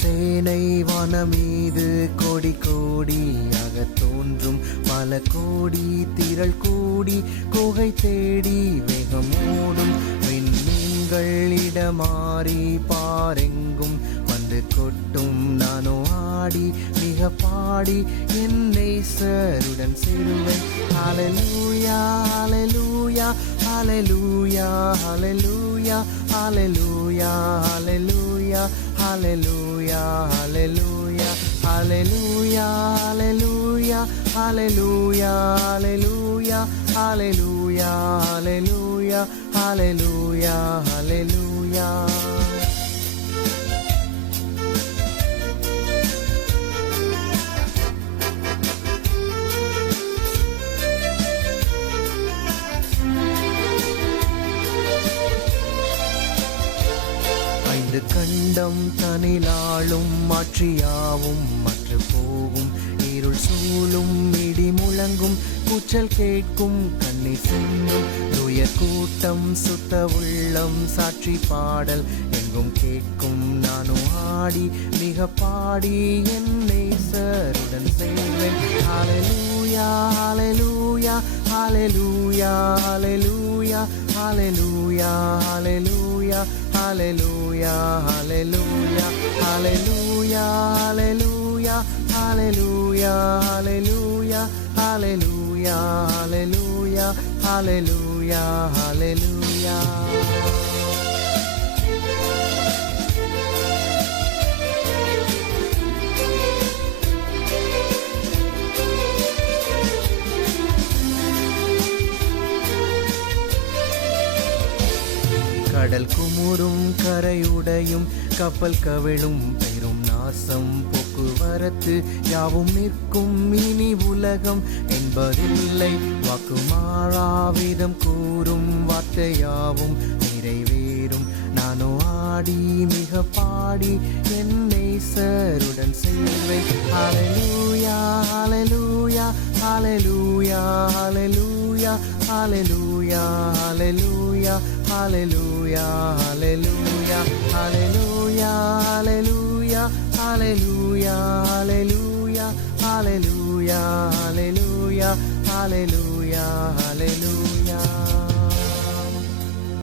சேனை வானமீது கோடி கோடியாக தோன்றும் பல கோடி திரள் கூடி குகை தேடி வேகமோடும் விண்மீன்கள் இடமாறி பாரெங்கும் வந்து கொட்டும். நானோ ஆடி மிக பாடி என் நேசருடன் சேருவேன். ஹல்லேலூயா ஹல்லேலூயா ஹல்லேலூயா ஹல்லேலூயா ஹல்லேலூயா ஹல்லேலூயா ஹல்லேலூயா ஹல்லேலூயா ஹல்லேலூயா ஹல்லேலூயா ஹல்லேலூயா ஹல்லேலூயா ஹல்லேலூயா ஹல்லேலூயா ஹல்லேலூயா ஹல்லேலூயா. ஐந்து கண்டம் தனிலாளும் மாற்றியாவும் மற்ற போகும். இருள் சூழும் இடி முழங்கும் கூச்சல் கேட்கும் கண்ணீர் சிந்தும். துயர் கூட்டம் சுத்த உள்ளம் சாட்சி பாடல் எங்கும் கேட்கும். நானும் ஆடி மிக பாடி என் நேசருடன் சேருவேன். ஹல்லேலூயா ஹல்லேலூயா ஹல்லேலூயா ஹல்லேலூயா ஹல்லேலூயா ஹல்லேலூயா ஹல்லேலூயா ஹல்லேலூயா ஹல்லேலூயா ஹல்லேலூயா ஹல்லேலூயா ஹல்லேலூயா ஹல்லேலூயா ஹல்லேலூயா ஹல்லேலூயா ஹல்லேலூயா. கடல் குமுறும் கரையுடையும் கப்பல் கவிழும் பெரும் நாசம் போக்குவரத்து யாவும் நிற்கும். இனி உலகம் என்பதில்லை வாக்கு மாறாவிதம் கூறும் வார்த்தையாவும் நிறைவேறும். நானோ ஆடி மிக பாடி என் நேசருடன் சேருவேன். ஹல்லேலூயா ஹல்லேலூயா ஹல்லேலூயா ஹல்லேலூயா ஹல்லேலூயா ஹல்லேலூயா ஹல்லேலூயா ஹல்லேலூயா ஹல்லேலூயா ஹல்லேலூயா ஹல்லேலூயா ஹல்லேலூயா ஹல்லேலூயா ஹல்லேலூயா ஹல்லேலூயா ஹல்லேலூயா.